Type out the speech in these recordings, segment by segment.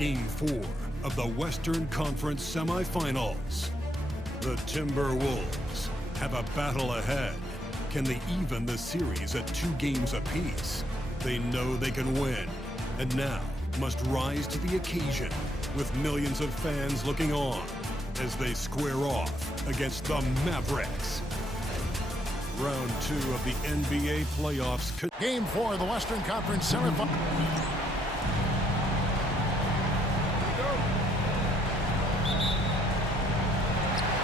Game 4 of the Western Conference semifinals. The Timberwolves have a battle ahead. Can they even the series at 2 games apiece? They know they can win, and now must rise to the occasion with millions of fans looking on as they square off against the Mavericks. Round 2 of the NBA playoffs. Game 4 of the Western Conference semifinals.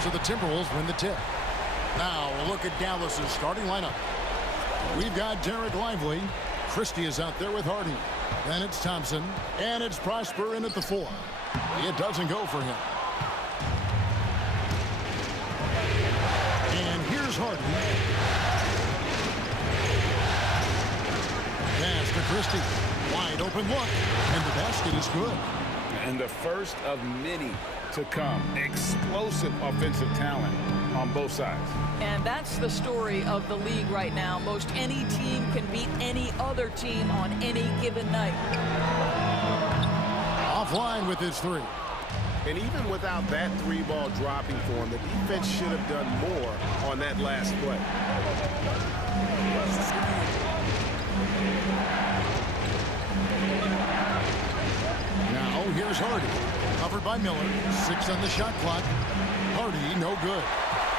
So the Timberwolves win the tip. Now we'll look at Dallas's starting lineup. We've got Derek Lively. Christie is out there with Hardy. Then it's Thompson. And it's Prosper in at the 4. It doesn't go for him. And here's Hardy. Pass to Christie. Wide open look. And the basket is good. And the first of many to come. Explosive offensive talent on both sides. And that's the story of the league right now. Most any team can beat any other team on any given night. Offline with his 3. And even without that 3-ball dropping for him, the defense should have done more on that last play. Now here's Hardy. Covered by Miller. 6 on the shot clock. Hardy, no good.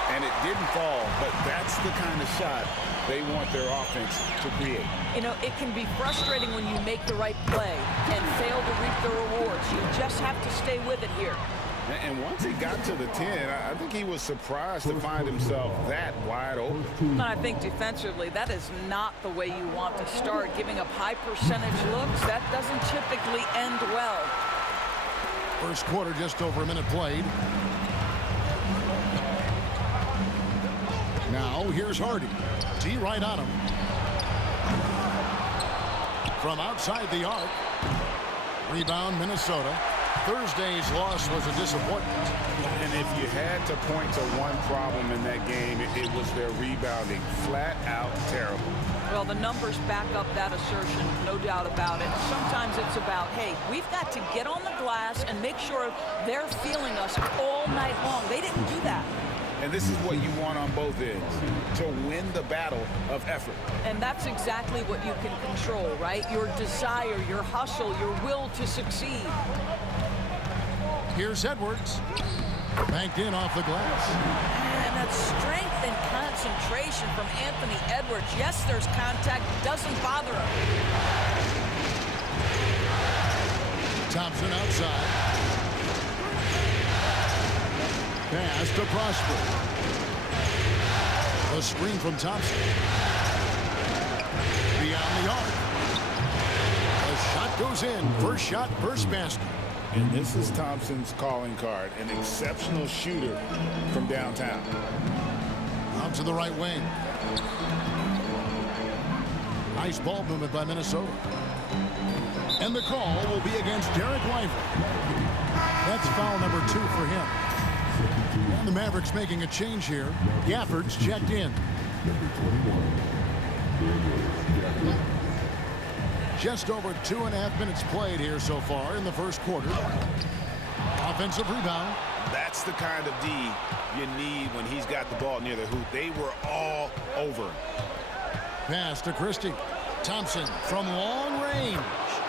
And it didn't fall, but that's the kind of shot they want their offense to create. You know, it can be frustrating when you make the right play and fail to reap the rewards. You just have to stay with it here. And once he got to the 10, I think he was surprised to find himself that wide open. And I think defensively, that is not the way you want to start. Giving up high percentage looks, that doesn't typically end well. First quarter, just over a minute played. Now here's Hardy. T right on him. From outside the arc. Rebound Minnesota. Thursday's loss was a disappointment. And if you had to point to one problem in that game, it was their rebounding. Flat out terrible. Well, the numbers back up that assertion, no doubt about it. Sometimes it's about, hey, we've got to get on the glass and make sure they're feeling us all night long. They didn't do that. And this is what you want on both ends, to win the battle of effort. And that's exactly what you can control, right? Your desire, your hustle, your will to succeed. Here's Edwards. Banked in off the glass. And that strength and concentration from Anthony Edwards. Yes, there's contact. Doesn't bother him. Thompson outside. Pass to Prosper. The screen from Thompson. Beyond the arc. The shot goes in. First shot, first basket. And this is Thompson's calling card, an exceptional shooter from downtown. Out to the right wing. Nice ball movement by Minnesota. And the call will be against Derek Lively. That's foul number 2 for him. And the Mavericks making a change here. Gafford's checked in. Just over 2.5 minutes played here so far in the first quarter. Offensive rebound. That's the kind of D you need when he's got the ball near the hoop. They were all over him. Pass to Christie. Thompson from long range.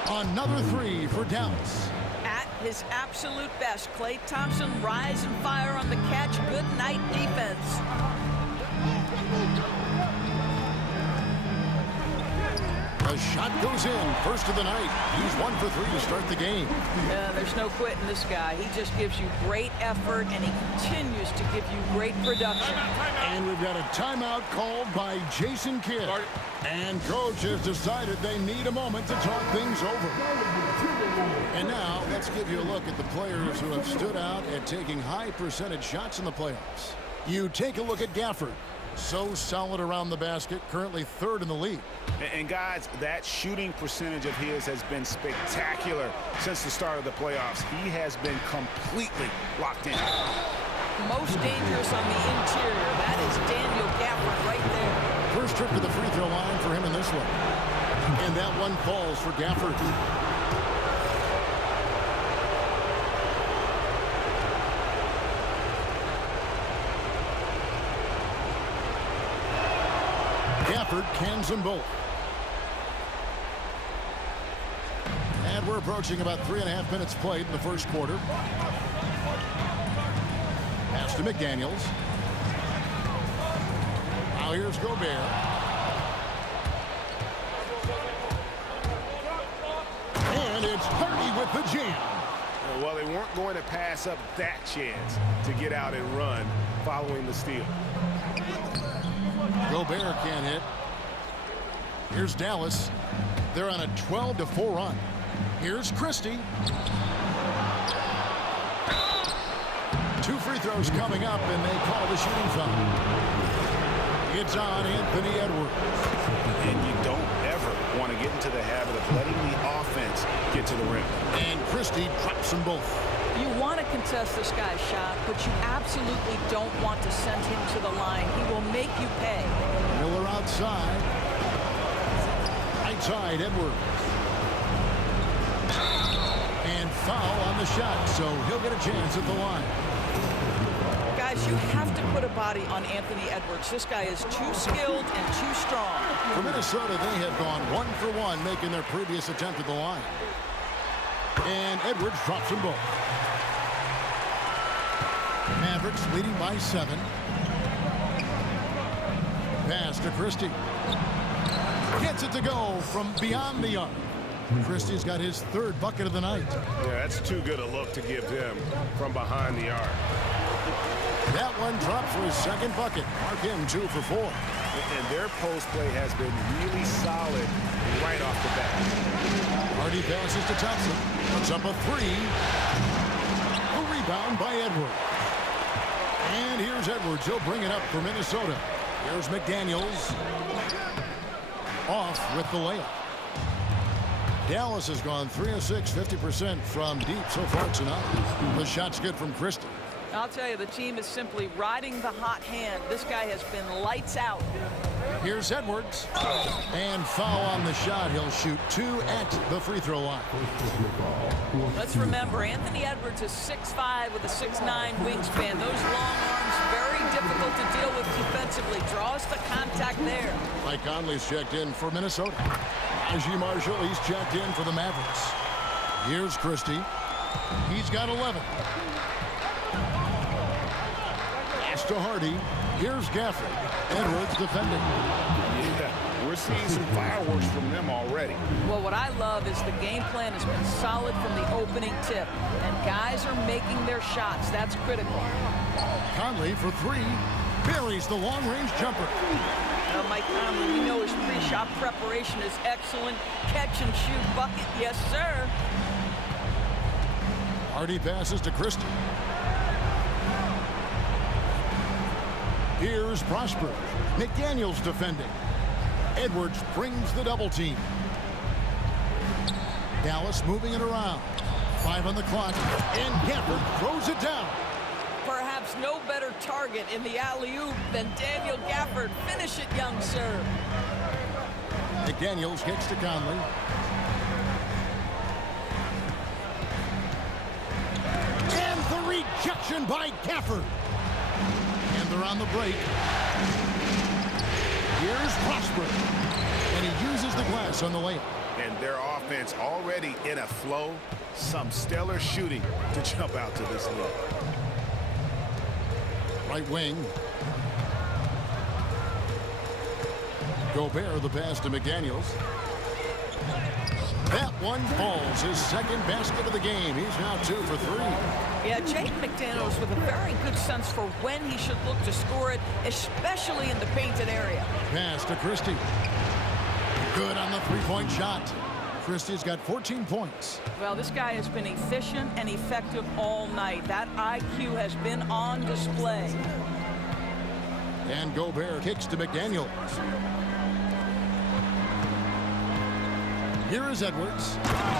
Another 3 for Dallas. At his absolute best, Klay Thompson rise and fire on the catch. Good night defense. The shot goes in. First of the night. He's 1 for 3 to start the game. Yeah, there's no quitting this guy. He just gives you great effort, and he continues to give you great production. And we've got a timeout called by Jason Kidd. And coach has decided they need a moment to talk things over. And now let's give you a look at the players who have stood out at taking high percentage shots in the playoffs. You take a look at Gafford. So solid around the basket, currently 3rd in the league. And guys, that shooting percentage of his has been spectacular since the start of the playoffs. He has been completely locked in. Most dangerous on the interior. That is Daniel Gafford right there. First trip to the free throw line for him in this one. And that one falls for Gafford. Gafford cans them both. And we're approaching about 3.5 minutes played in the first quarter. Pass to McDaniels. Now here's Gobert. And it's Hardy with the jam. Well, they weren't going to pass up that chance to get out and run following the steal. Gobert can't hit. Here's Dallas. They're on a 12-4 run. Here's Christie. 2 free throws coming up, and they call the shooting foul. It's on Anthony Edwards. And you don't ever want to get into the habit of letting the offense get to the rim. And Christie drops them both. You want to contest this guy's shot, but you absolutely don't want to send him to the line. He will make you pay. Miller outside. Right side, Edwards. And foul on the shot, so he'll get a chance at the line. Guys, you have to put a body on Anthony Edwards. This guy is too skilled and too strong. For Minnesota, they have gone 1 for 1, making their previous attempt at the line. And Edwards drops them both. Mavericks leading by 7. Pass to Christie. Gets it to go from beyond the arc. Christie's got his 3rd bucket of the night. Yeah, that's too good a look to give him from behind the arc. That one dropped for his 2nd bucket. Mark him 2 for 4. And their post play has been really solid right off the bat. Hardy passes to Thompson. Puts up a 3. A rebound by Edwards. And here's Edwards. He'll bring it up for Minnesota. Here's McDaniels. Off with the layup. Dallas has gone 3 of 6, 50% from deep so far tonight. The shot's good from Christie. I'll tell you, the team is simply riding the hot hand. This guy has been lights out. Here's Edwards. And foul on the shot. He'll shoot 2 at the free throw line. Let's remember, Anthony Edwards is 6'5" with a 6'9" wingspan. Those long arms, very difficult to deal with defensively. Draws the contact there. Mike Conley's checked in for Minnesota. Najee Marshall, he's checked in for the Mavericks. Here's Christie. He's got 11. Pass to Hardy. Here's Gafford. Edwards defending. Yeah, we're seeing some fireworks from them already. Well, what I love is the game plan has been solid from the opening tip. And guys are making their shots. That's critical. Conley for 3. Buries the long-range jumper. Now, Mike Conley, we know his pre-shot preparation is excellent. Catch and shoot bucket, yes, sir. Hardy passes to Christie. Here's Prosper. McDaniels defending. Edwards brings the double team. Dallas moving it around. 5 on the clock. And Gafford throws it down. Perhaps no better target in the alley-oop than Daniel Gafford. Finish it, young sir. McDaniels kicks to Conley. And the rejection by Gafford. And they're on the break. Here's Prosper. And he uses the glass on the layup. And their offense already in a flow. Some stellar shooting to jump out to this lead. Right wing. Gobert the pass to McDaniels. That one falls. His 2nd basket of the game. He's now 2 for 3. Yeah, Jaden McDaniels with a very good sense for when he should look to score it, especially in the painted area. Pass to Christie. Good on the 3-point shot. Christie's got 14 points. Well, this guy has been efficient and effective all night. That IQ has been on display. And Gobert kicks to McDaniels. Here is Edwards.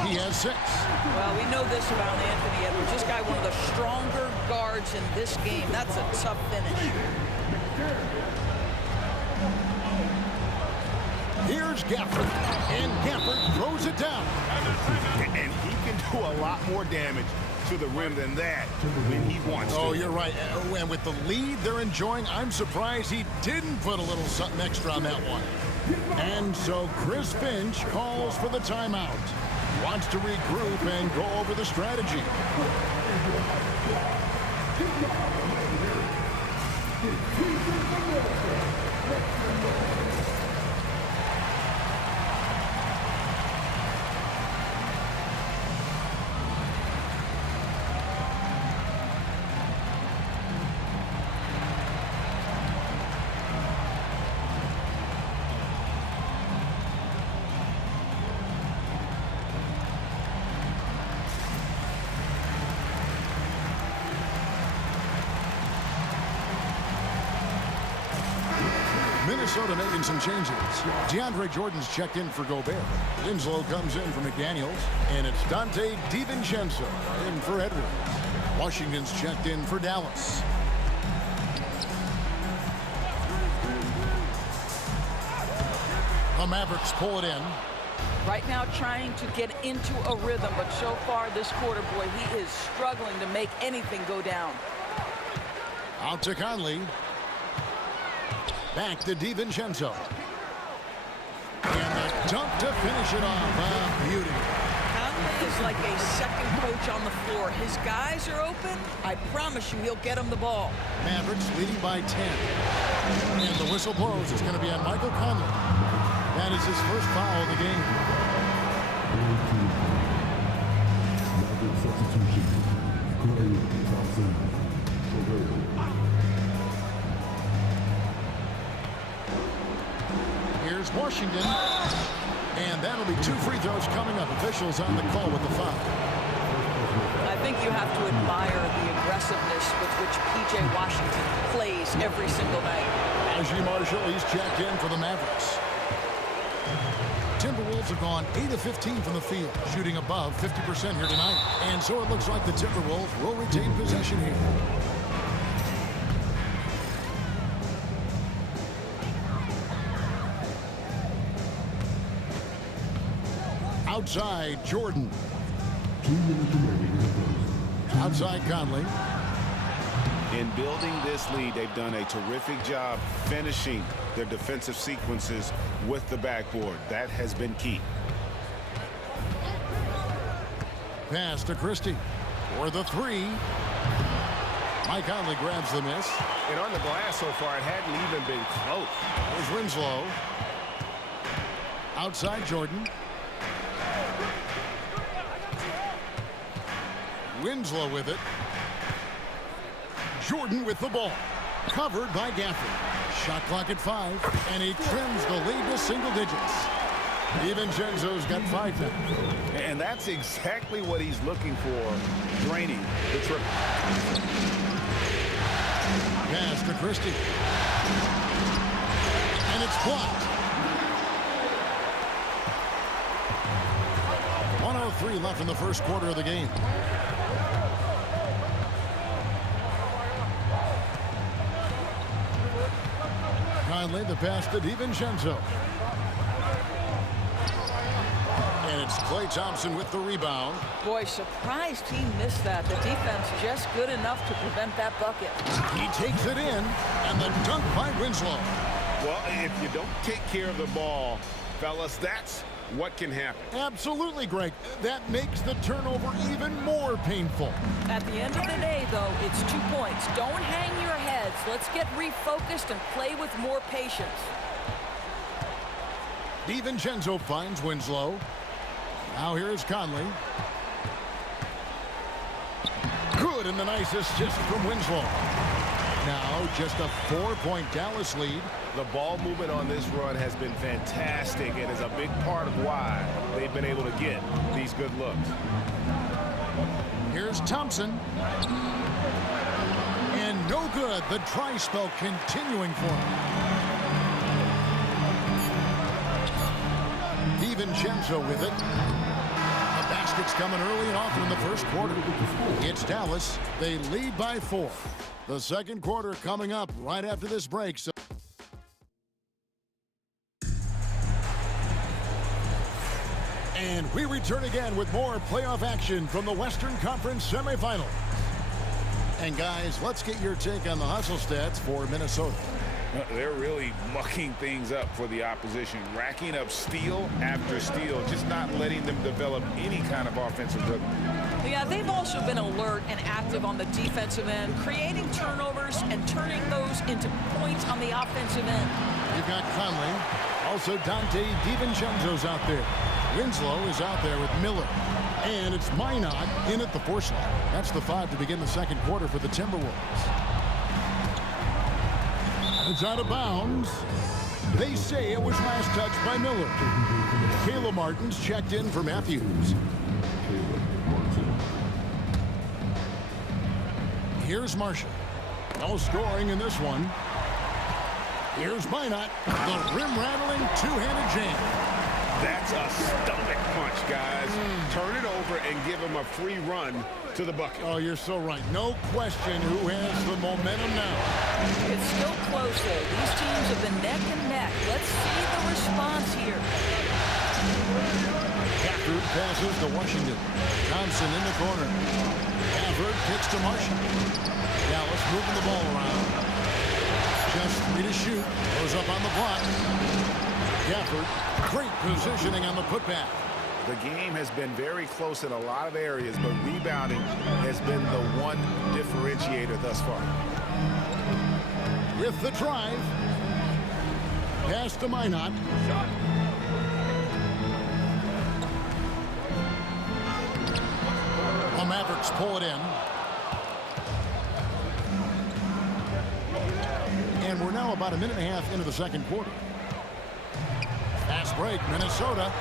He has 6. Well, we know this about Anthony Edwards. This guy, one of the stronger guards in this game. That's a tough finish. Here's Gafford. And Gafford throws it down. And he can do a lot more damage to the rim than that when he wants to. Oh, you're right. And with the lead they're enjoying, I'm surprised he didn't put a little something extra on that one. And so Chris Finch calls for the timeout. Wants to regroup and go over the strategy. Minnesota making some changes. DeAndre Jordan's checked in for Gobert. Winslow comes in for McDaniels. And it's Dante DiVincenzo in for Edwards. Washington's checked in for Dallas. The Mavericks pull it in. Right now trying to get into a rhythm, but so far this quarter, boy, he is struggling to make anything go down. Out to Conley. Back to DiVincenzo. And the dunk to finish it off. Beauty. Conley is like a second coach on the floor. His guys are open. I promise you he'll get them the ball. Mavericks leading by 10. And the whistle blows. It's going to be on Michael Conley. That is his first foul of the game. Here's Washington. And that'll be 2 free throws coming up. Officials on the call with the foul. I think you have to admire the aggressiveness with which P.J. Washington plays every single night. Najee Marshall, he's checked in for the Mavericks. Timberwolves have gone 8 of 15 from the field, shooting above 50% here tonight. And so it looks like the Timberwolves will retain possession here. Outside, Jordan. Outside, Conley. In building this lead, they've done a terrific job finishing their defensive sequences with the backboard. That has been key. Pass to Christie for the 3. Mike Conley grabs the miss. And on the glass so far, it hadn't even been close. There's Winslow. Outside, Jordan. Winslow with it. Jordan with the ball. Covered by Gafford. Shot clock at 5. And he trims the lead to single digits. DiVincenzo's got 5 now. And that's exactly what he's looking for, draining the triple. Pass to Christie. And it's blocked. 1:03 left in the first quarter of the game. Conley, the pass to DiVincenzo. And it's Klay Thompson with the rebound. Boy, surprised he missed that. The defense just good enough to prevent that bucket. He takes it in, and the dunk by Winslow. Well, if you don't take care of the ball, fellas, that's what can happen. Absolutely, Greg. That makes the turnover even more painful. At the end of the day, though, it's 2 points. Don't hang your heads. Let's get refocused and play with more patience. DiVincenzo finds Winslow. Now here's Conley. Good, and the nice assist from Winslow. Now just a 4-point Dallas lead. The ball movement on this run has been fantastic and is a big part of why they've been able to get these good looks. Here's Thompson. And no good. The try spell continuing for him. DiVincenzo with it. The basket's coming early and often in the first quarter. It's Dallas. They lead by 4. The second quarter coming up right after this break. So and we return again with more playoff action from the Western Conference semifinals. And guys, let's get your take on the hustle stats for Minnesota. They're really mucking things up for the opposition, racking up steal after steal, just not letting them develop any kind of offensive rhythm. Yeah, they've also been alert and active on the defensive end, creating turnovers and turning those into points on the offensive end. You've got Conley. Also, Dante DiVincenzo's out there. Winslow is out there with Miller. And it's Minot in at the force line. That's the 5 to begin the second quarter for the Timberwolves. It's out of bounds. They say it was last touched by Miller. Caleb Martin's checked in for Matthews. Here's Marshall. No scoring in this one. Here's Minot. The rim-rattling two-handed jam. That's a stomach punch, guys. Turn it over and give him a free run to the bucket. Oh, you're so right. No question who has the momentum now. It's still close, though. These teams have been neck and neck. Let's see the response here. Gafford passes to Washington. Thompson in the corner. Gafford kicks to Marshall. Dallas moving the ball around. Just 3 to shoot. Goes up on the block. Gafford, great positioning on the putback. The game has been very close in a lot of areas, but rebounding has been the one differentiator thus far. With the drive. Pass to Minot. The Mavericks pull it in. And we're now about a minute and a half into the second quarter. Fast break, Minnesota.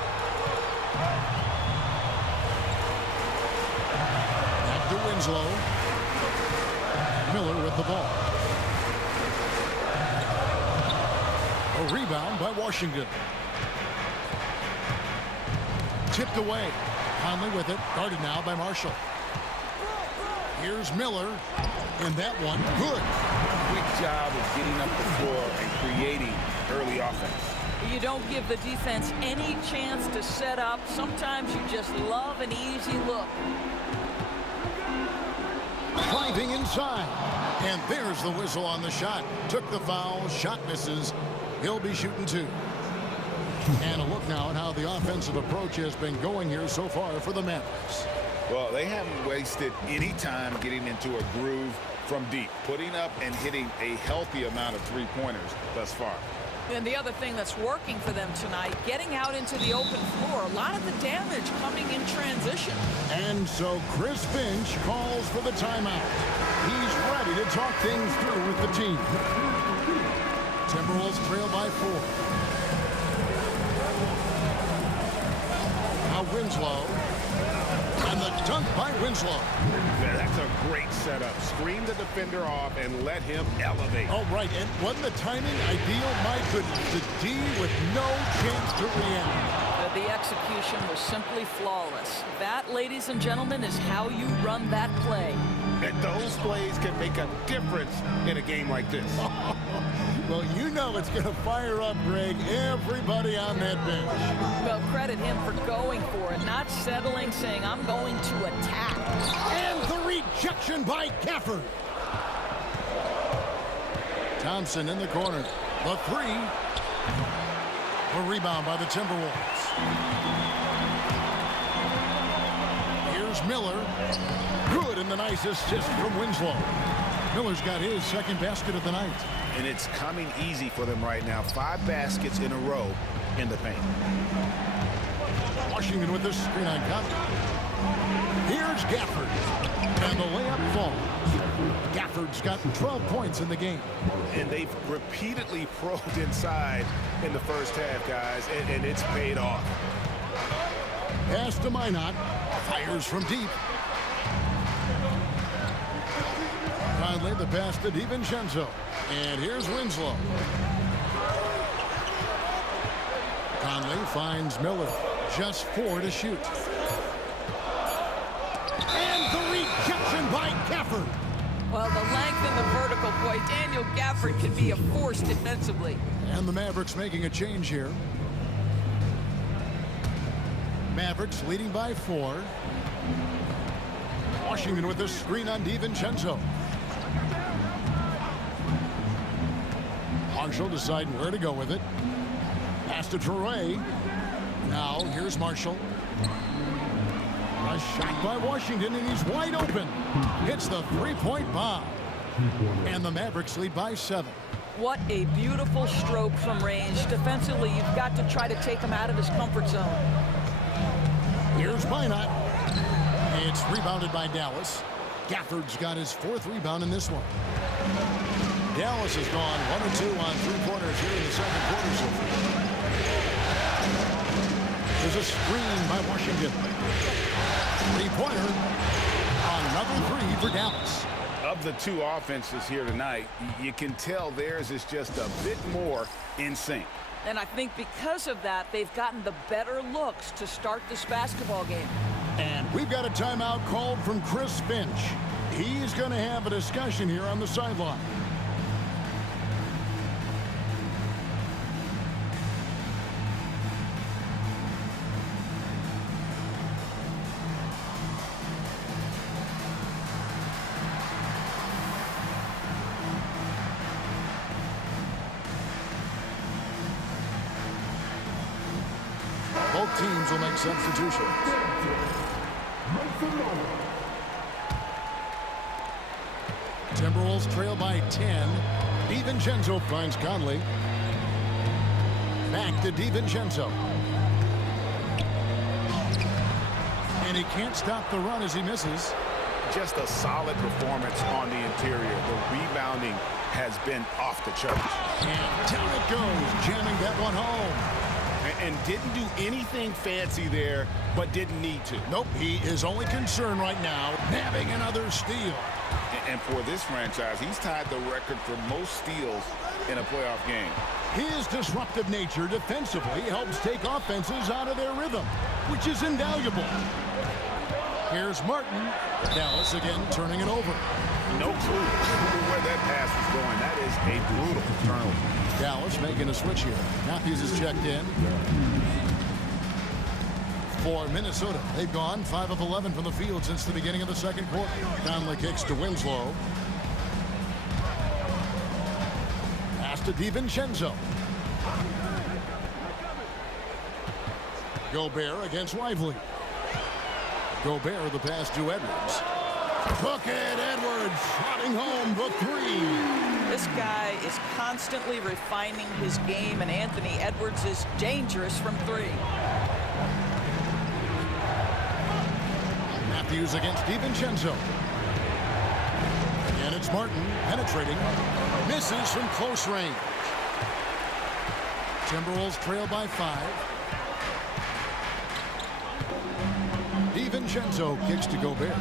Back to Winslow. Miller with the ball. A rebound by Washington. Tipped away. Conley with it. Guarded now by Marshall. Here's Miller. And that one, good. Quick job of getting up the floor and creating early offense. You don't give the defense any chance to set up. Sometimes you just love an easy look. Finding inside. And there's the whistle on the shot. Took the foul. Shot misses. He'll be shooting 2. And a look now at how the offensive approach has been going here so far for the Mavericks. Well, they haven't wasted any time getting into a groove from deep, putting up and hitting a healthy amount of three-pointers thus far. And the other thing that's working for them tonight, getting out into the open floor, a lot of the damage coming in transition. And so Chris Finch calls for the timeout. He's ready to talk things through with the team. Timberwolves trail by 4. Now Winslow. And the dunk by Winslow. Yeah, that's a great setup. Screen the defender off and let him elevate. Oh, right. And wasn't the timing ideal? My goodness. The D with no chance to react. The execution was simply flawless. That, ladies and gentlemen, is how you run that play. And those plays can make a difference in a game like this. Well, you know it's going to fire up, Greg, everybody on that bench. Well, credit him for going for it, not settling, saying, I'm going to attack. And the rejection by Gafford. Thompson in the corner. The 3. A rebound by the Timberwolves. Here's Miller. Good, and the nice assist from Winslow. Miller's got his second basket of the night. And it's coming easy for them right now. 5 baskets in a row in the paint. Washington with this screen on Conley. Here's Gafford. And the layup falls. Gafford's got 12 points in the game. And they've repeatedly probed inside in the first half, guys, and it's paid off. Pass to Minot. Fires from deep. Conley, the pass to DiVincenzo. And here's Winslow. Conley finds Miller. Just 4 to shoot. And the rejection by Gafford. Well, the length and the vertical, boy, Daniel Gafford can be a force defensively. And the Mavericks making a change here. Mavericks leading by 4. Washington with a screen on DiVincenzo. Marshall deciding where to go with it. Pass to Traore. Now here's Marshall. A shot by Washington, and he's wide open. Hits the three-point bomb. And the Mavericks lead by 7. What a beautiful stroke from range. Defensively, you've got to try to take him out of his comfort zone. Here's Minot. It's rebounded by Dallas. Gafford's got his 4th rebound in this one. Dallas has gone 1 of 2 on 3-pointers here in the second quarter so far. There's a screen by Washington. 3-pointer. Another 3 for Dallas. Of the 2 offenses here tonight, you can tell theirs is just a bit more in sync. And I think because of that, they've gotten the better looks to start this basketball game. And we've got a timeout called from Chris Finch. He's going to have a discussion here on the sideline. Both teams will make substitutions. Timberwolves trail by 10. DiVincenzo finds Conley. Back to DiVincenzo. And he can't stop the run as he misses. Just a solid performance on the interior. The rebounding has been off the charts. And down it goes, jamming that one home. And didn't do anything fancy there, but didn't need to. Nope, he is only concerned right now nabbing another steal. And for this franchise, he's tied the record for most steals in a playoff game. His disruptive nature defensively helps take offenses out of their rhythm, which is invaluable. Here's Martin. Dallas again turning it over. No clue where that pass was going. That is a brutal turnover. Dallas making a switch here. Matthews is checked in. For Minnesota, they've gone 5 of 11 from the field since the beginning of the second quarter. Conley kicks to Winslow. Pass to DiVincenzo. Gobert against Lively. Gobert the pass to Edwards. Hook it, Edwards, shotting home the 3. This guy is constantly refining his game, and Anthony Edwards is dangerous from 3. Matthews against DiVincenzo. And it's Martin penetrating. Misses from close range. Timberwolves trail by 5. DiVincenzo kicks to Gobert.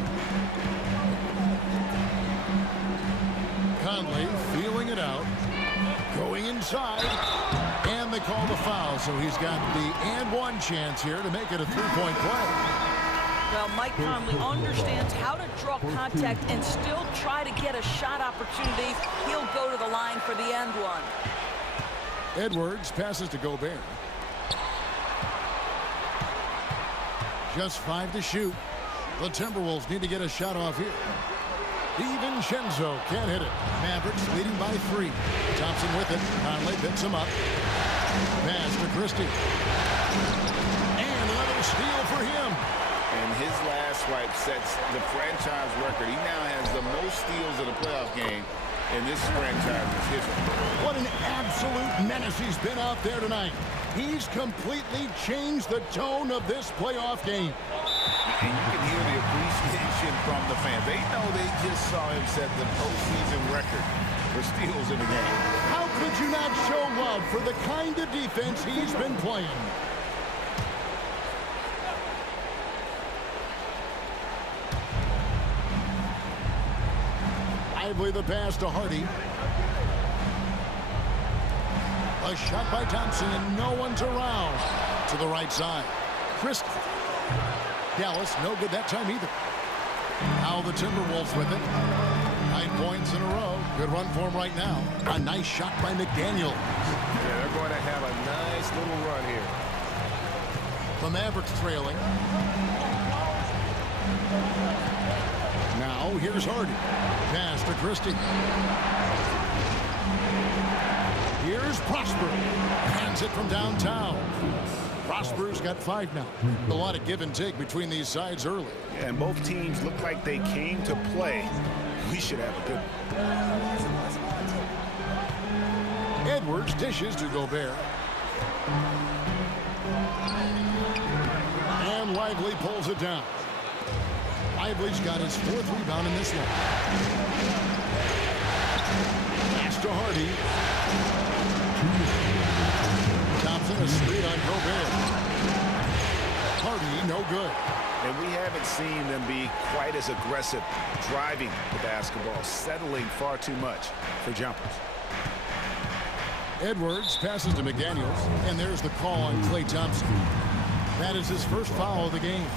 Conley feeling it out. Going inside. And they call the foul, so he's got the and one chance here to make it a 3-point play. Well, Mike Conley understands how to draw contact and still try to get a shot opportunity. He'll go to the line for the end one. Edwards passes to Gobert. Just 5 to shoot. The Timberwolves need to get a shot off here. DiVincenzo can't hit it. Mavericks leading by 3. Thompson with it. Conley picks him up. Pass to Christie. And another steal for him. And his last swipe sets the franchise record. He now has the most steals in a playoff game in this franchise's history. What an absolute menace he's been out there tonight. He's completely changed the tone of this playoff game. And you can hear the appreciation from the fans. They know they just saw him set the postseason record for steals in the game. How could you not show love for the kind of defense he's been playing? Lively the pass to Hardy. A shot by Thompson, and no one's around. To the right side. Christie. Dallas, no good that time either. Now the Timberwolves with it. 9 points in a row. Good run for him right now. A nice shot by McDaniel. Yeah, they're going to have a nice little run here. The Mavericks trailing. Now here's Hardy. Pass to Christie. Prosper hands it from downtown. Prosper's got 5 now. A lot of give and take between these sides early. Yeah, and both teams look like they came to play. We should have a good one. Edwards dishes to Gobert. And Lively pulls it down. Lively's got his 4th rebound in this one. Pass to Hardy. Thompson a screen on Gobert. Hardy no good. And we haven't seen them be quite as aggressive driving the basketball, settling far too much for jumpers. Edwards passes to McDaniels, and there's the call on Klay Thompson. That is his first foul of the game.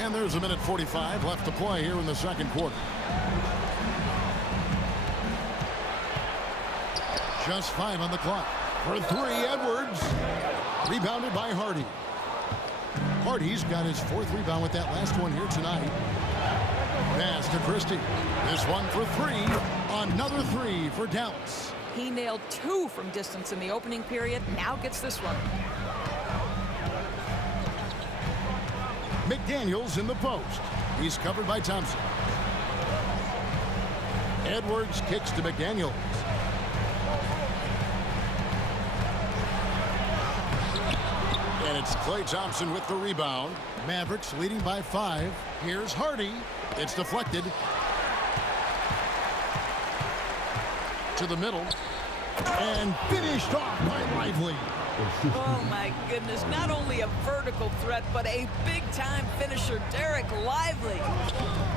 And there's a minute 45 left to play here in the second quarter. Just 5 on the clock. For 3, Edwards. Rebounded by Hardy. Hardy's got his 4th rebound with that last one here tonight. Pass to Christie. This one for 3. Another 3 for Dallas. He nailed 2 from distance in the opening period. Now gets this one. McDaniels in the post. He's covered by Thompson. Edwards kicks to McDaniels. And it's Klay Thompson with the rebound. Mavericks leading by 5. Here's Hardy. It's deflected. To the middle. And finished off by Lively. Oh, my goodness. Not only a vertical threat, but a big-time finisher, Derek Lively.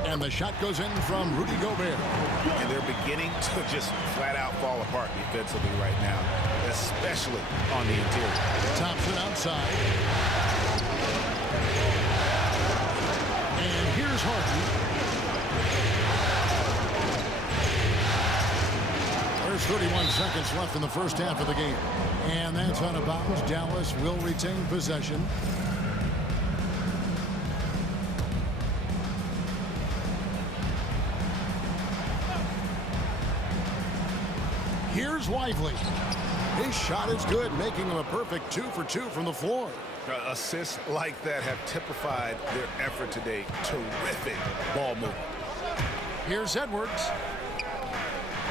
And the shot goes in from Rudy Gobert. And they're beginning to just flat-out fall apart defensively right now, especially on the interior. Thompson outside. And here's Hardy. There's 31 seconds left in the first half of the game. And that's out of bounds. Dallas will retain possession. Here's Lively. His shot is good, making him a perfect 2 for 2 from the floor. Assists like that have typified their effort today. Terrific ball movement. Here's Edwards.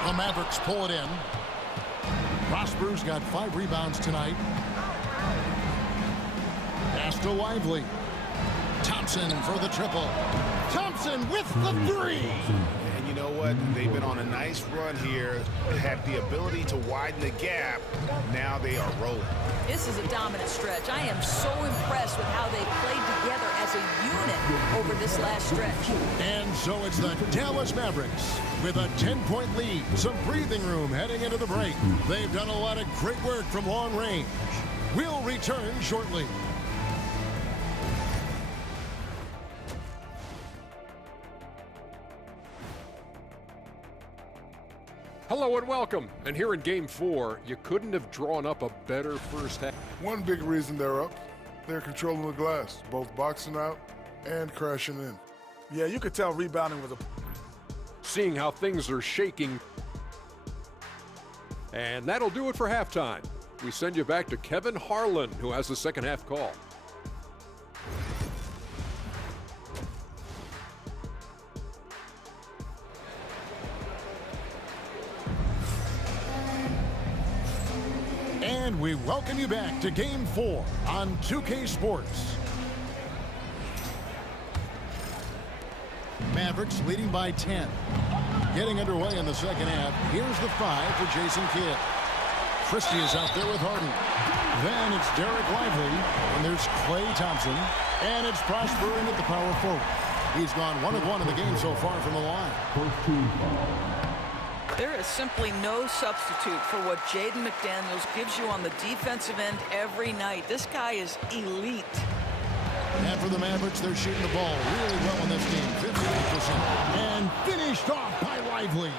The Mavericks pull it in. Prosper's got 5 rebounds tonight. Pass to Lively. Thompson for the triple. Thompson with the 3. And you know what? They've been on a nice run here. They had the ability to widen the gap. Now they are rolling. This is a dominant stretch. I am so impressed with how they played together as a unit over this last stretch. And so it's the Dallas Mavericks with a 10-point lead. Some breathing room heading into the break. They've done a lot of great work from long range. We'll return shortly. Hello and welcome. And here in Game 4, you couldn't have drawn up a better first half. One big reason they're up, they're controlling the glass, both boxing out and crashing in. Yeah, you could tell rebounding was a... Seeing how things are shaking. And that'll do it for halftime. We send you back to Kevin Harlan, who has the second half call. And we welcome you back to Game 4 on 2K Sports. Mavericks leading by 10. Getting underway in the second half. Here's the 5 for Jason Kidd. Christie is out there with Harden. Then it's Derek Lively. And there's Klay Thompson. And it's Prosper in at the power forward. He's gone 1 of 1 in the game so far from the line. There is simply no substitute for what Jaden McDaniels gives you on the defensive end every night. This guy is elite. And for the Mavericks, they're shooting the ball really well in this game, 58%. And finished off by Lively.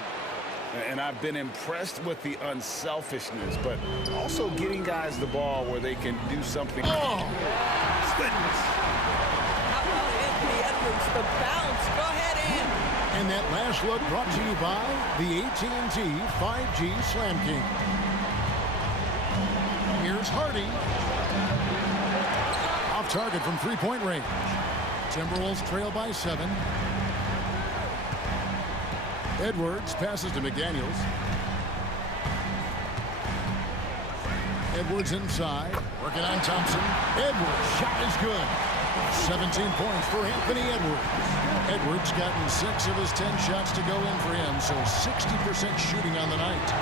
And I've been impressed with the unselfishness, but also getting guys the ball where they can do something. Oh! How about him Anthony Edwards, the bounce. Go ahead in. And that last look brought to you by the AT&T 5G Slam King. Here's Hardy. Off target from three-point range. Timberwolves trail by 7. Edwards passes to McDaniels. Edwards inside, working on Thompson. Edwards' shot is good. 17 points for Anthony Edwards. Edwards gotten 6 of his 10 shots to go in for him, so 60% shooting on the night.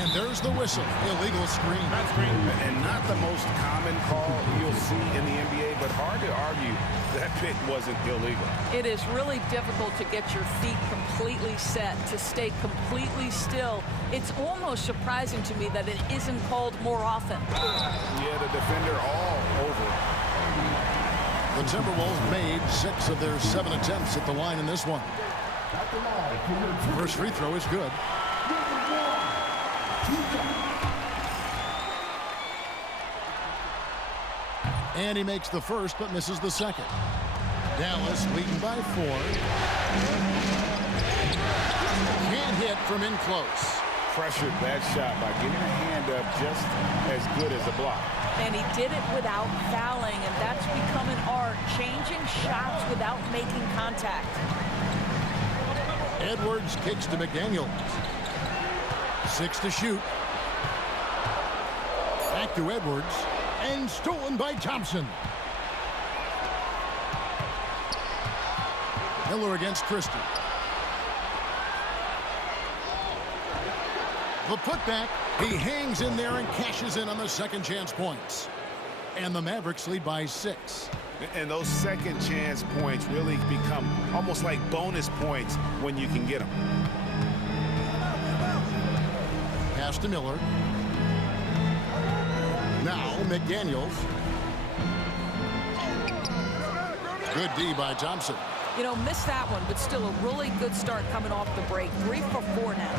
And there's the whistle. Illegal screen. That's green. And not the most common call you'll see in the NBA, but hard to argue that pick wasn't illegal. It is really difficult to get your feet completely set, to stay completely still. It's almost surprising to me that it isn't called more often. Yeah, the defender all over. The Timberwolves made 6 of their 7 attempts at the line in this one. First free throw is good. And he makes the first but misses the second. Dallas leading by 4. Can't hit from in close. Pressured that shot by getting a hand up just as good as a block. And he did it without fouling, and that's become an art, changing shots without making contact. Edwards kicks to McDaniels. 6 to shoot. Back to Edwards. And stolen by Thompson. Miller against Christie. The putback. He hangs in there and cashes in on the second chance points. And the Mavericks lead by 6. And those second chance points really become almost like bonus points when you can get them. Pass to Miller. Now McDaniels. Good D by Thompson. You know, missed that one, but still a really good start coming off the break. 3 for 4 now.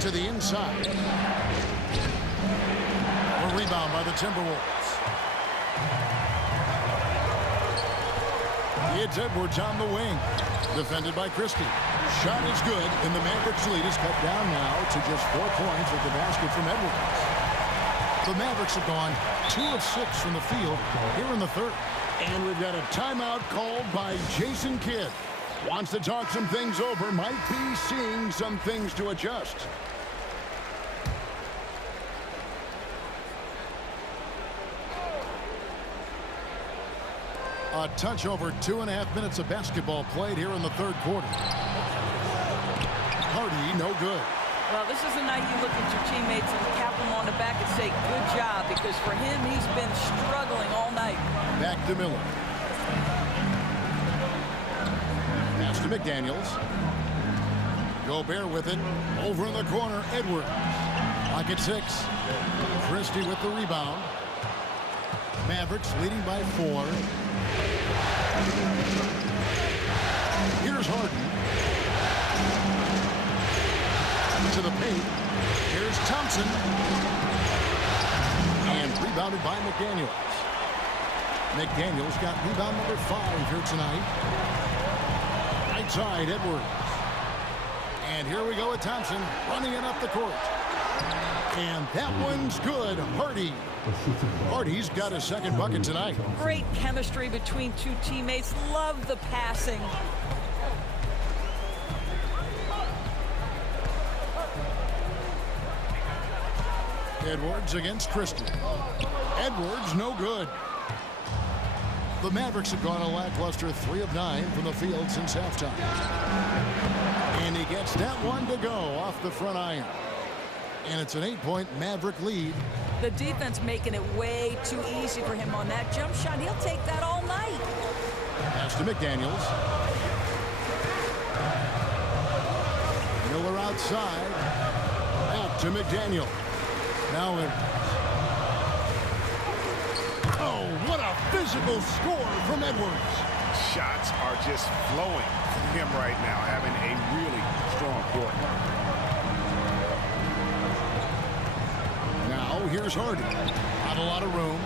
To the inside. A rebound by the Timberwolves. It's Edwards on the wing. Defended by Christie. Shot is good, and the Mavericks lead is cut down now to just 4 points with the basket from Edwards. The Mavericks have gone 2 of 6 from the field here in the third. And we've got a timeout called by Jason Kidd. Wants to talk some things over, might be seeing some things to adjust. A touch over 2.5 minutes of basketball played here in the third quarter. Hardy, no good. Well, this is the night you look at your teammates and tap them on the back and say, good job, because for him, he's been struggling all night. Back to Miller. Pass to McDaniels. Gobert with it. Over in the corner, Edwards. Lock at 6. Christie with the rebound. Mavericks leading by 4. Here's Harden. To the paint. Here's Thompson. And rebounded by McDaniels. McDaniels got rebound number 5 here tonight. Right side, Edwards. And here we go with Thompson running it up the court. And that one's good. Hardy's got his second bucket tonight. Great chemistry between two teammates. Love the passing. Edwards against Christie. Edwards, no good. The Mavericks have gone a lackluster 3 of 9 from the field since halftime. And he gets that one to go off the front iron. And it's an 8-point Maverick lead. The defense making it way too easy for him on that jump shot. He'll take that all night. Pass to McDaniels. Miller outside. Out to McDaniel. Now in. Oh, what a physical score from Edwards. Shots are just flowing from him right now, having a really strong quarter. Now here's Hardy. Not a lot of room.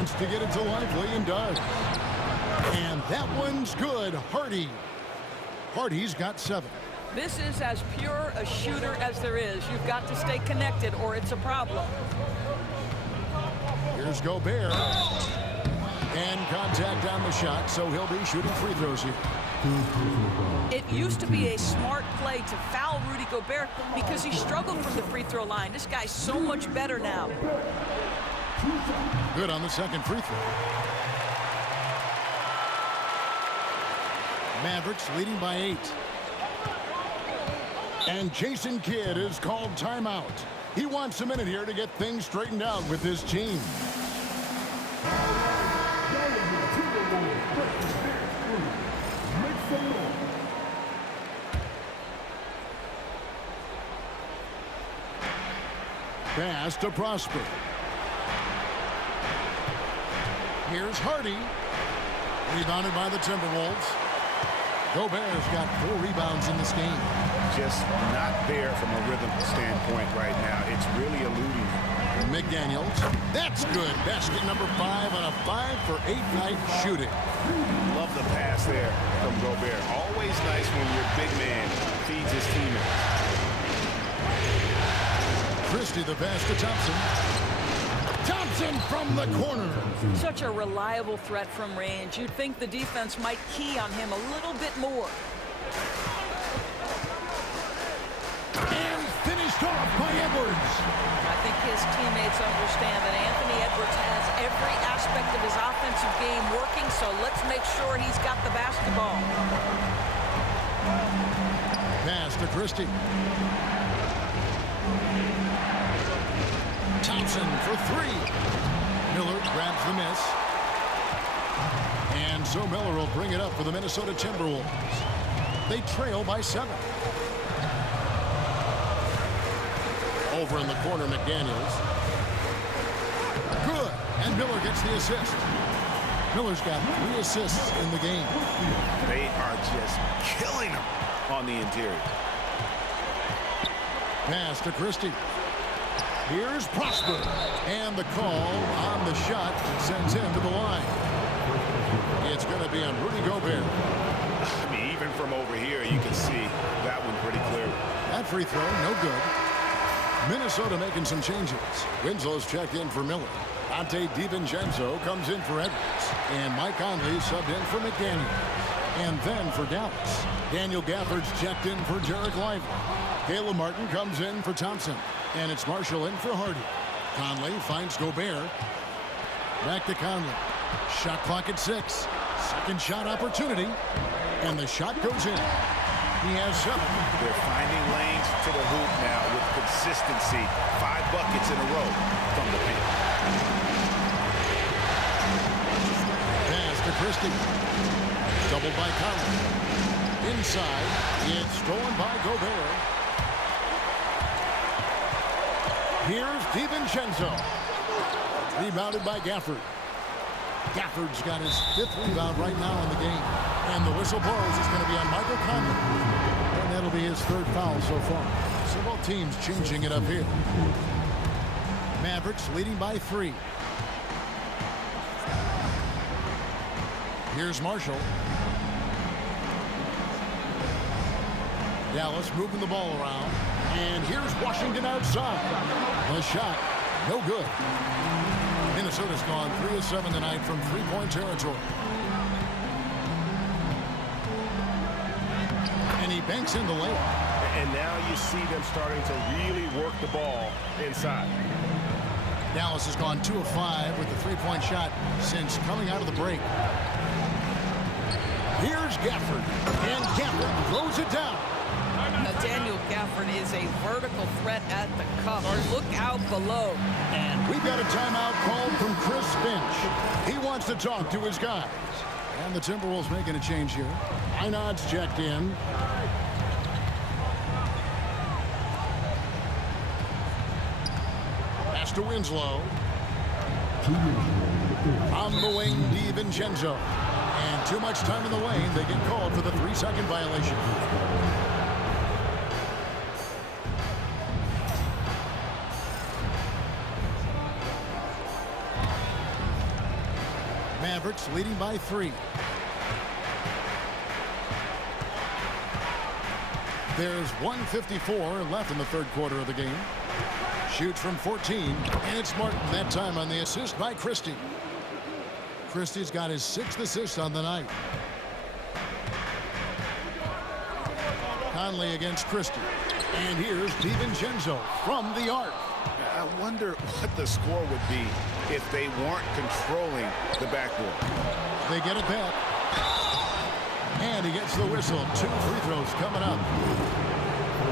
Wants to get it to Lively and does. And that one's good. Hardy's got 7. This is as pure a shooter as there is. You've got to stay connected or it's a problem. Here's Gobert. And contact on the shot, so he'll be shooting free throws here. It used to be a smart play to foul Rudy Gobert because he struggled from the free throw line. This guy's so much better now. Good on the second free throw. Mavericks leading by 8. And Jason Kidd is called timeout. He wants a minute here to get things straightened out with his team. Pass to Prosper. Here's Hardy. Rebounded by the Timberwolves. Gobert's got 4 rebounds in this game. Just not there from a rhythm standpoint right now. It's really eluding. McDaniels. That's good. Basket number 5 on a 5-for-8 night shooting. Love the pass there from Gobert. Always nice when your big man feeds his teammates. Christie the pass to Thompson. Thompson from the corner. Such a reliable threat from range. You'd think the defense might key on him a little bit more. And finished off by Edwards. I think his teammates understand that Anthony Edwards has every aspect of his offensive game working, so let's make sure he's got the basketball. Pass to Christie. Thompson for 3. Miller grabs the miss. And so Miller will bring it up for the Minnesota Timberwolves. They trail by 7. Over in the corner, McDaniels. Good. And Miller gets the assist. Miller's got 3 assists in the game. They are just killing him on the interior. Pass to Christie. Here's Prosper. And the call on the shot sends him to the line. It's going to be on Rudy Gobert. I mean, even from over here, you can see that one pretty clearly. That free throw, no good. Minnesota making some changes. Winslow's checked in for Miller. Ante DiVincenzo comes in for Edwards. And Mike Conley subbed in for McDaniel. And then for Dallas, Daniel Gafford's checked in for Jarek Lively. Caleb Martin comes in for Thompson. And it's Marshall in for Hardy. Conley finds Gobert. Back to Conley. Shot clock at 6. Second shot opportunity. And the shot goes in. He has 7. They're finding lanes to the hoop now with consistency. 5 buckets in a row from the paint. Pass to Christie. Doubled by Conley. Inside. It's stolen by Gobert. Here's DiVincenzo. Rebounded by Gafford. Gafford's got his 5th rebound right now in the game. And the whistle blows. It's going to be on Michael Conley. And that'll be his 3rd foul so far. So both teams changing it up here. Mavericks leading by 3. Here's Marshall. Dallas moving the ball around. And here's Washington outside. The shot, no good. Minnesota's gone 3 of 7 tonight from 3-point territory. And he banks in the layup. And now you see them starting to really work the ball inside. Dallas has gone 2 of 5 with the 3-point shot since coming out of the break. Here's Gafford. And Gafford throws it down. Now, Daniel Gafford is a vertical threat at the cup. Look out below. And we've got a timeout called from Chris Finch. He wants to talk to his guys. And the Timberwolves making a change here. Einad's checked in. Pass to Winslow. On the wing, DiVincenzo. And too much time in the lane. They get called for the 3-second violation. Mavericks leading by 3. There's 1:54 left in the third quarter of the game. Shoots from 14, and it's Martin that time on the assist by Christie. Christie's got his 6th assist on the night. Conley against Christie. And here's DiVincenzo from the arc. I wonder what the score would be if they weren't controlling the backboard. They get it back. And he gets the whistle. 2 free throws coming up.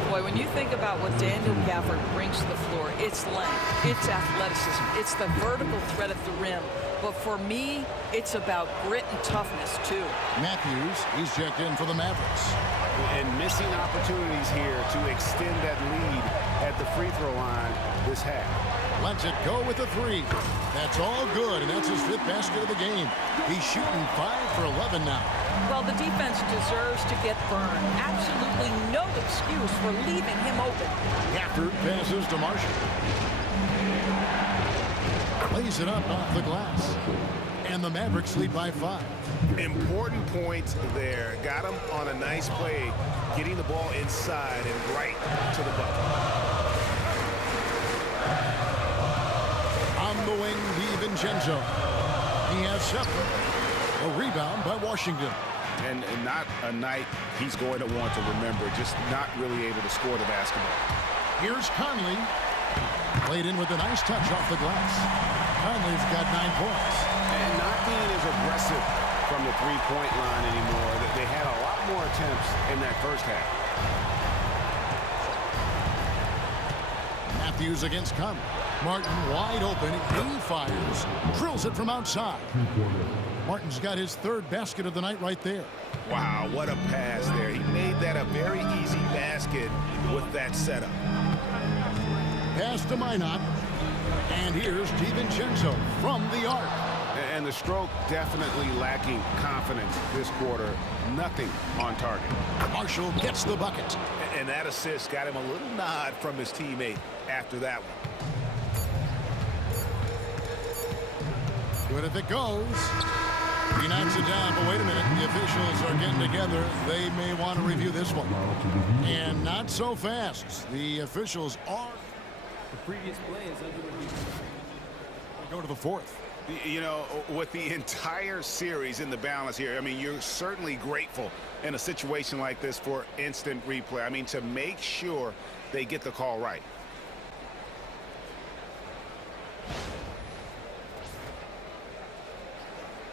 Boy, when you think about what Daniel Gafford brings to the floor, it's length, it's athleticism, it's the vertical threat at the rim. But for me, it's about grit and toughness, too. Matthews, he's checked in for the Mavericks. And missing opportunities here to extend that lead at the free throw line this half. Lets it go with a 3. That's all good, and that's his 5th basket of the game. He's shooting 5 for 11 now. Well, the defense deserves to get burned. Absolutely no excuse for leaving him open. Gafford passes to Marshall. Lays it up off the glass. And the Mavericks lead by 5. Important point there. Got him on a nice play, getting the ball inside and right to the bucket. On the wing, DiVincenzo. He has 7. A rebound by Washington. And not a night he's going to want to remember, just not really able to score the basketball. Here's Conley. Played in with a nice touch off the glass. Conley's got 9 points. And not being as aggressive from the three-point line anymore. They had a lot more attempts in that first half. Matthews against Conley. Martin wide open. He fires. Drills it from outside. Martin's got his 3rd basket of the night right there. Wow, what a pass there. He made that a very easy basket with that setup. Pass to Minot. And here's DiVincenzo from the arc. And the stroke definitely lacking confidence this quarter. Nothing on target. Marshall gets the bucket. And that assist got him a little nod from his teammate after that one. Good if it goes. He knocks it down, but wait a minute. The officials are getting together. They may want to review this one. And not so fast. The officials are. The previous play is under review. We go to the 4th. You know, with the entire series in the balance here, I mean, you're certainly grateful in a situation like this for instant replay. I mean, to make sure they get the call right.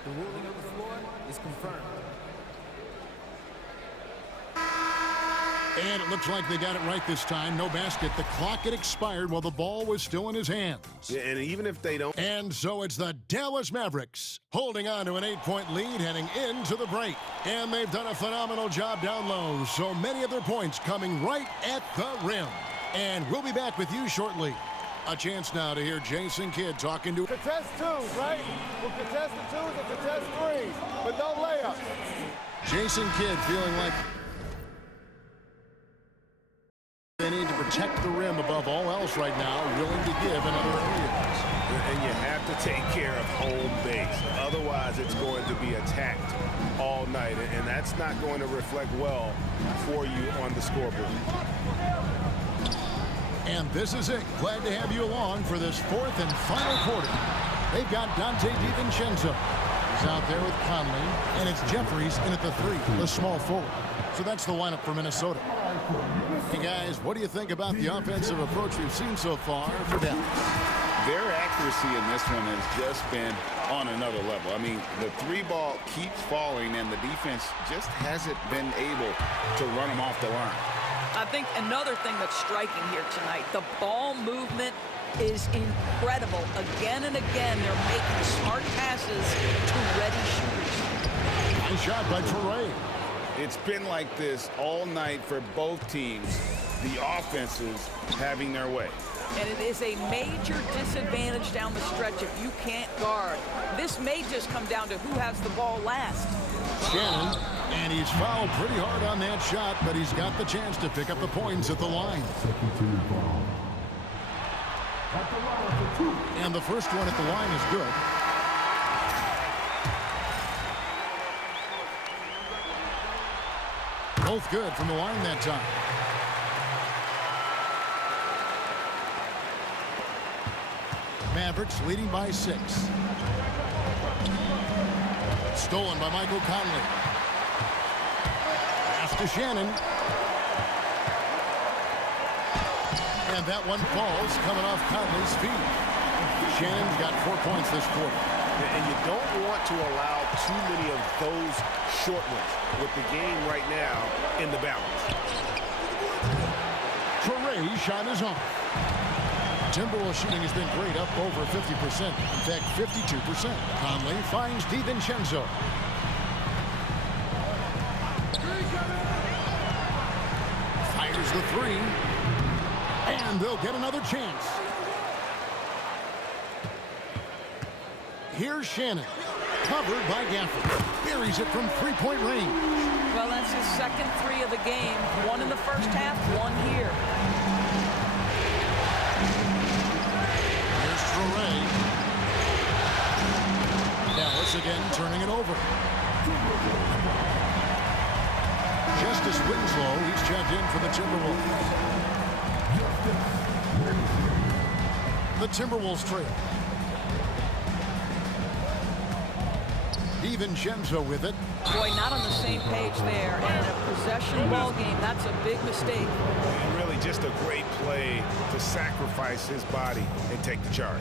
The ruling of the floor is confirmed. And it looks like they got it right this time. No basket. The clock had expired while the ball was still in his hands. Yeah, and even if they don't. And so it's the Dallas Mavericks holding on to an 8-point lead heading into the break. And they've done a phenomenal job down low. So many of their points coming right at the rim. And we'll be back with you shortly. A chance now to hear Jason Kidd talking to... Contest 2s, right? We'll contest the 2s and contest 3s, but no layups. Jason Kidd feeling like they need to protect the rim above all else right now, willing to give in other areas. And you have to take care of home base. Otherwise, it's going to be attacked all night, and that's not going to reflect well for you on the scoreboard. And this is it. Glad to have you along for this 4th and final quarter. They've got Dante DiVincenzo. He's out there with Conley, and it's Jeffries in at the 3, the small forward. So that's the lineup for Minnesota. Hey, guys, what do you think about the offensive approach we've seen so far for Dallas? Their accuracy in this one has just been on another level. I mean, the 3-ball keeps falling, and the defense just hasn't been able to run them off the line. I think another thing that's striking here tonight, the ball movement is incredible. Again and again, they're making smart passes to ready shooters. Nice shot by Toure. It's been like this all night for both teams, the offenses having their way. And it is a major disadvantage down the stretch if you can't guard. This may just come down to who has the ball last. Shannon, and he's fouled pretty hard on that shot, but he's got the chance to pick up the points at the line. And the first one at the line is good. Both good from the line that time. Mavericks leading by 6. Stolen by Michael Conley. Pass to Shannon. And that one falls coming off Conley's feet. Shannon's got 4 points this quarter. And you don't want to allow too many of those short ones with the game right now in the balance. Trae's shot is on. Timberwolves shooting has been great, up over 50%. In fact, 52%. Conley finds DiVincenzo. Fires the 3. And they'll get another chance. Here's Shannon. Covered by Gafford. Buries it from three-point range. Well, that's his second 3 of the game. 1 in the first half, 1 here. Here's Trae. Dallas again turning it over. Justice Winslow, he's checked in for the Timberwolves. The Timberwolves trail. DiVincenzo with it. Boy, not on the same page there. And a possession ball game, that's a big mistake. And really just a great play to sacrifice his body and take the charge.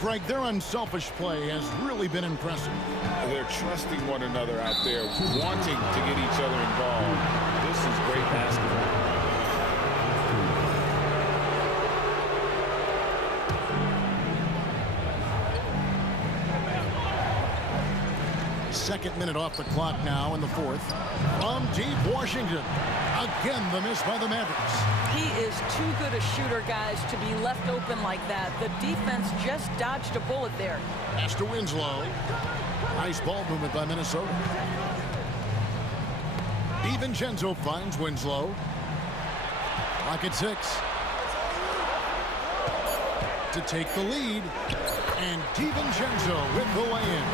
Greg, their unselfish play has really been impressive. They're trusting one another out there, wanting to get each other involved. This is great basketball. Second minute off the clock now in the 4th. From deep Washington. Again, the miss by the Mavericks. He is too good a shooter, guys, to be left open like that. The defense just dodged a bullet there. Pass to Winslow. Nice ball movement by Minnesota. DiVincenzo finds Winslow. Clock at 6. To take the lead. And DiVincenzo with the lay-in.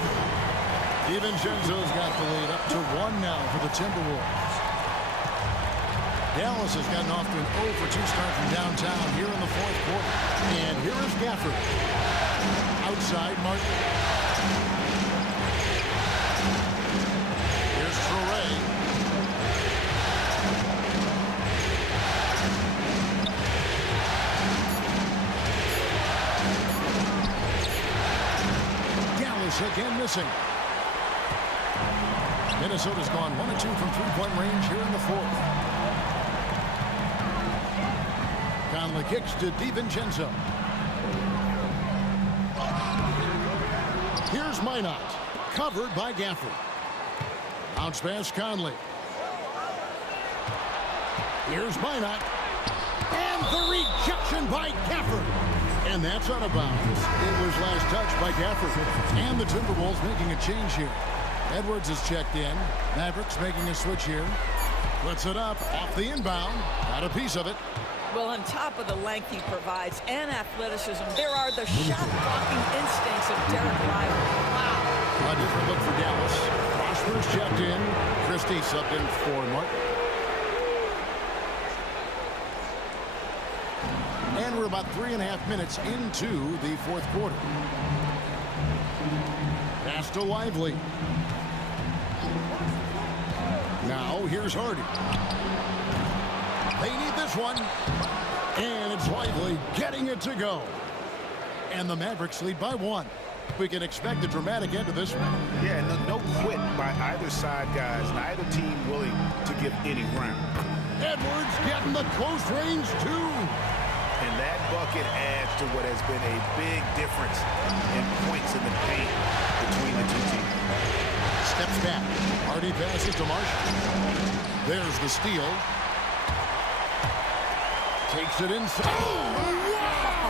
DiVincenzo's got the lead up to 1 now for the Timberwolves. Dallas has gotten off to an 0-for-2 start from downtown here in the 4th quarter. And here is Gafford. Outside Martin. Here's Trae. Dallas again missing. Minnesota's gone 1 of 2 from three-point range here in the 4th. Conley kicks to DiVincenzo. Here's Minot. Covered by Gafford. Bounce pass Conley. Here's Minot. And the rejection by Gafford. And that's out of bounds. It was last touched by Gafford. And the Timberwolves making a change here. Edwards is checked in. Mavericks making a switch here. Puts it up off the inbound. Got a piece of it. Well, on top of the length he provides and athleticism, there are the shot-blocking instincts of Derek Lively. Wow. A different look for Dallas. Prosper's checked in. Christie subbed in for Martin. And we're about 3.5 minutes into the 4th quarter. Pass to Lively. Now here's Hardy. They need this one. And it's Lively getting it to go. And the Mavericks lead by 1. We can expect a dramatic end to this one. Yeah, no quit by either side, guys. Neither team willing to give any ground. Edwards getting the close range, too. And that bucket adds to what has been a big difference in points in the paint between the two teams. Steps back. Hardy passes to Marshall. There's the steal. Takes it inside. Oh, wow!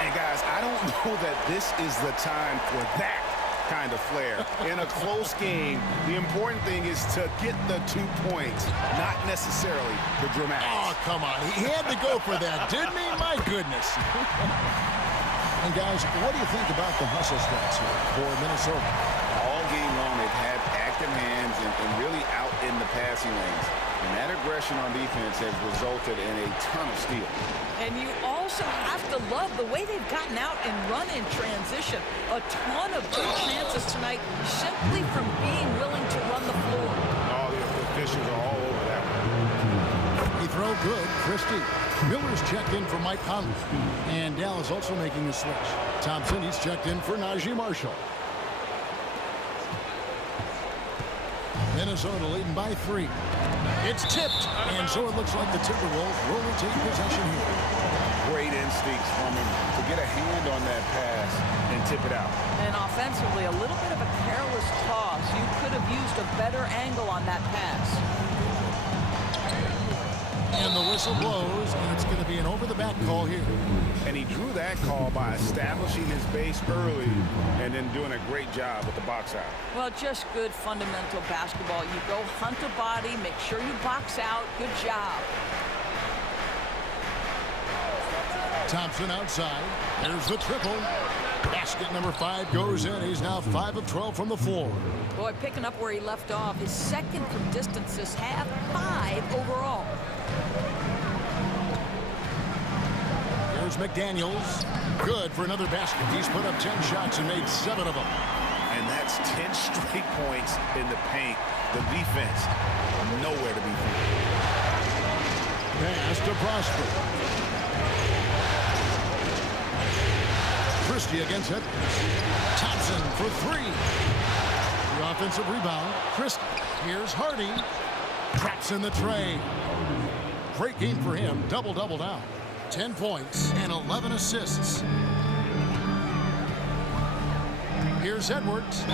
And guys, I don't know that this is the time for that kind of flair. In a close game, the important thing is to get the 2 points, not necessarily the dramatics. Oh, come on. He had to go for that, didn't he? My goodness. And guys, what do you think about the hustle stance here for Minnesota? All game long, they've had active hands and really out in the passing lanes. And that aggression on defense has resulted in a ton of steals. And you also have to love the way they've gotten out and run in transition. A ton of good chances tonight simply from being willing to run the floor. Oh, the officials are all over that one. He throw good. Christie. Miller's checked in for Mike Conley. And Dallas also making a switch. Thompson, he's checked in for Najee Marshall. Minnesota leading by 3. It's tipped, and so it looks like the Timberwolves will retain possession here. Great instincts from him to get a hand on that pass and tip it out. And offensively, a little bit of a careless toss. You could have used a better angle on that pass. And the whistle blows, and it's going to be an over-the-back call here. And he drew that call by establishing his base early and then doing a great job with the box out. Well, just good fundamental basketball. You go hunt a body, make sure you box out. Good job. Thompson outside. There's the triple. Basket number 5 goes in. He's now 5 of 12 from the floor. Boy, picking up where he left off. His second from distance this half, 5 overall. Here's McDaniels. Good for another basket. He's put up 10 shots and made 7 of them. And that's 10 straight points in the paint. The defense, nowhere to be found. Pass to Prosper. Christie against it. Thompson for 3. The offensive rebound. Christie. Here's Hardy. Traps in the tray. Great game for him. Double-double down. 10 points and 11 assists. Here's Edwards.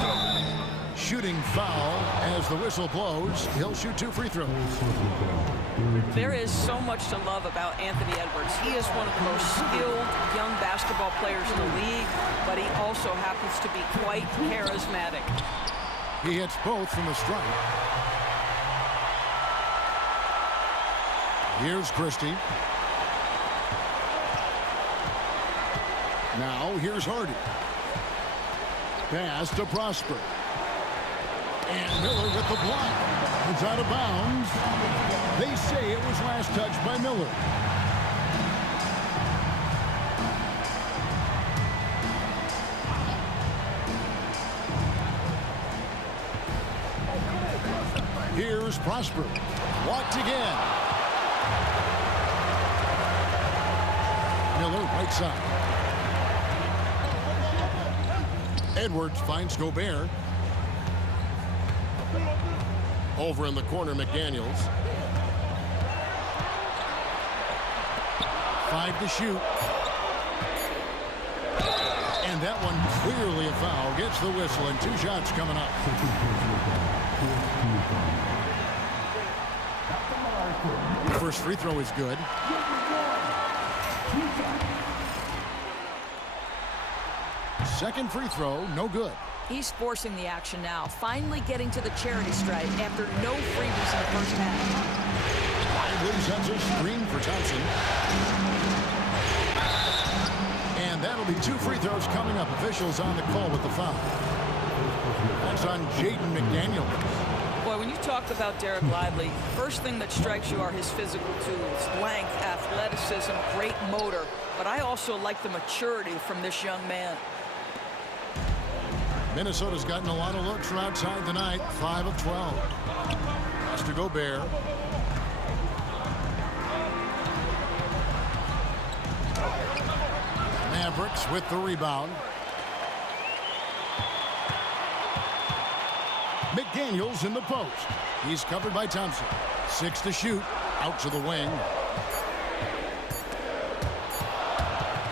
Shooting foul as the whistle blows. He'll shoot 2 free throws. There is so much to love about Anthony Edwards. He is one of the most skilled young basketball players in the league, but he also happens to be quite charismatic. He hits both from the stripe. Here's Christie. Now here's Hardy. Pass to Prosper. And Miller with the block. It's out of bounds. They say it was last touched by Miller. Here's Prosper. Walked again. Miller right side. Edwards finds Gobert. Over in the corner, McDaniels. 5 to shoot. And that one clearly a foul. Gets the whistle and 2 shots coming up. First free throw is good. Second free throw, no good. He's forcing the action now, finally getting to the charity stripe after no freebies in the first half. Lively sets a screen for Thompson. And that'll be 2 free throws coming up. Officials on the call with the foul. That's on Jaden McDaniels. Boy, when you talk about Derek Lively, first thing that strikes you are his physical tools. Length, athleticism, great motor. But I also like the maturity from this young man. Minnesota's gotten a lot of looks from outside tonight. 5 of 12. Has to Gobert. Mavericks with the rebound. McDaniels in the post. He's covered by Thompson. 6 to shoot. Out to the wing.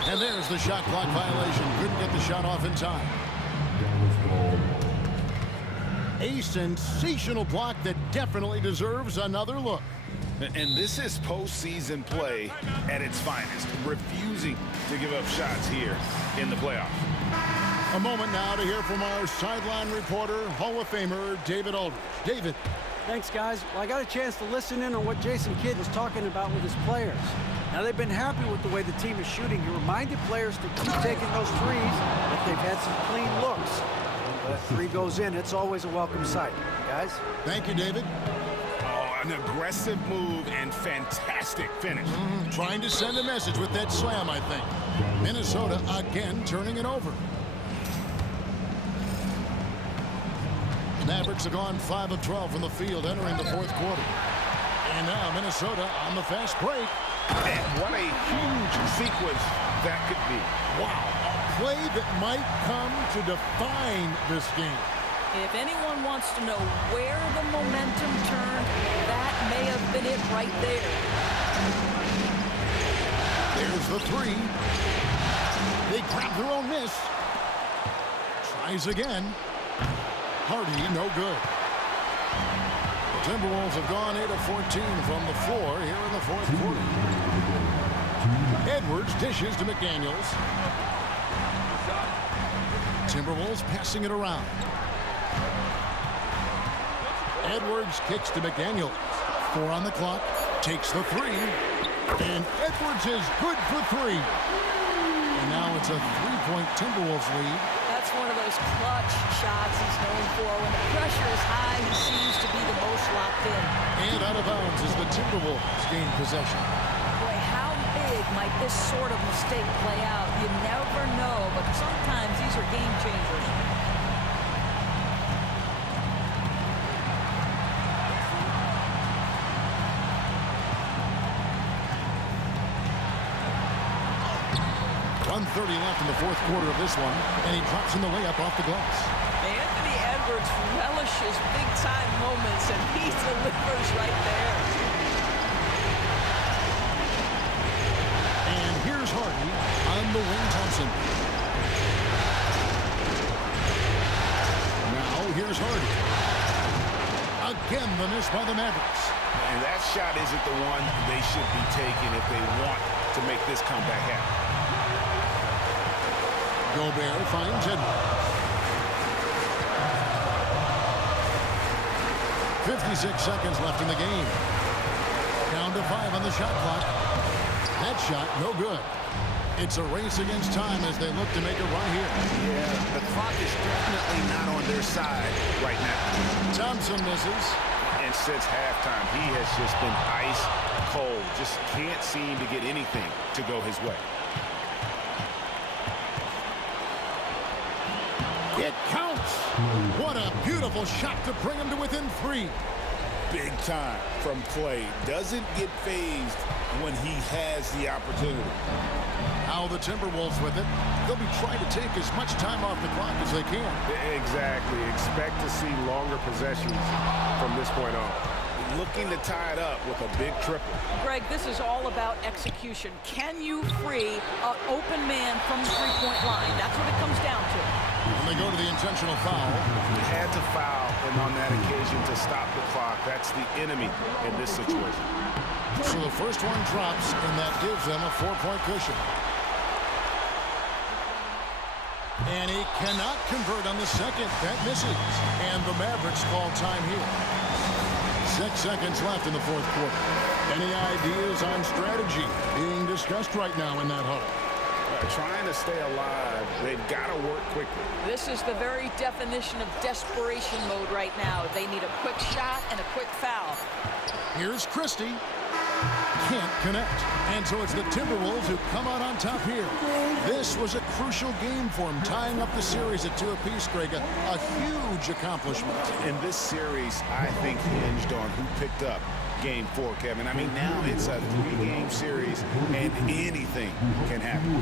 And there's the shot clock violation. Couldn't get the shot off in time. A sensational block that definitely deserves another look. And this is postseason play at its finest, refusing to give up shots here in the playoff. A moment now to hear from our sideline reporter, Hall of Famer David Aldridge. David, Thanks, guys. Well, I got a chance to listen in on what Jason Kidd was talking about with his players. Now, they've been happy with the way the team is shooting. He reminded players to keep taking those threes, but they've had some clean looks. But three goes in, it's always a welcome sight. Guys? Thank you, David. An aggressive move and fantastic finish. Trying to send a message with that slam, I think. Minnesota again turning it over. Mavericks have gone 5 of 12 from the field entering the fourth quarter. And now Minnesota on the fast break. And what a huge sequence that could be. Wow, a play that might come to define this game. If anyone wants to know where the momentum turned, that may have been it right there. There's the three. They grab their own miss. Tries again. Hardy, no good. The Timberwolves have gone 8 of 14 from the floor here in the fourth quarter. Edwards dishes to McDaniels. Timberwolves passing it around. Edwards kicks to McDaniels. 4 on the clock. Takes the three. And Edwards is good for 3. And now it's a 3-point Timberwolves lead. That's one of those clutch shots he's known for. When the pressure is high, he seems to be the most locked in. And out of bounds as the Timberwolves gain possession. Boy, how big might this sort of mistake play out? You never know, but sometimes these are game changers. .30 left in the fourth quarter of this one, and he drops in the layup off the glass. Anthony Edwards relishes big-time moments, and he delivers right there. And here's Hardy on the wing Thompson. Now here's Hardy. Again, the miss by the Mavericks. And that shot isn't the one they should be taking if they want to make this comeback happen. Gobert finds Edwards. 56 seconds left in the game. Down to 5 on the shot clock. That shot, no good. It's a race against time as they look to make a run here. Yeah, the clock is definitely not on their side right now. Thompson misses. And since halftime, he has just been ice cold. Just can't seem to get anything to go his way. It counts. What a beautiful shot to bring him to within 3. Big time from Clay. Doesn't get phased when he has the opportunity. Now the Timberwolves with it. They'll be trying to take as much time off the clock as they can. Exactly. Expect to see longer possessions from this point on. Looking to tie it up with a big triple. Greg, this is all about execution. Can you free an open man from the three-point line? That's what it comes down to. When they go to the intentional foul. You had to foul him on that occasion to stop the clock. That's the enemy in this situation. So the first one drops, and that gives them a 4-point cushion. And he cannot convert on the second. That misses. And the Mavericks call time here. 6 seconds left in the fourth quarter. Any ideas on strategy being discussed right now in that huddle? Trying to stay alive, they've got to work quickly. This is the very definition of desperation mode right now. They need a quick shot and a quick foul. Here's Christie. Can't connect. And so it's the Timberwolves who come out on top here. This was a crucial game for them, tying up the series at 2 apiece, Greg. A huge accomplishment. In this series, I think hinged on who picked up Game 4, Kevin. I mean, now it's a 3-game series, and anything can happen.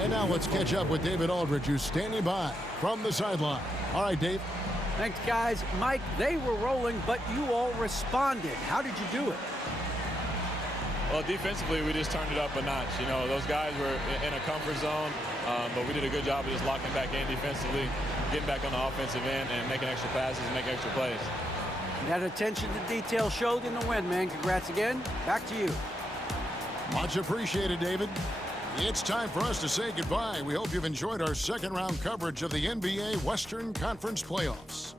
And now let's catch up with David Aldridge, who's standing by from the sideline. All right, Dave. Thanks, guys. Mike, they were rolling, but you all responded. How did you do it? Well, defensively, we just turned it up a notch. You know, those guys were in a comfort zone, but we did a good job of just locking back in defensively, getting back on the offensive end, and making extra passes and making extra plays. That attention to detail showed in the win, man. Congrats again. Back to you. Much appreciated, David. It's time for us to say goodbye. We hope you've enjoyed our second round coverage of the NBA Western Conference Playoffs.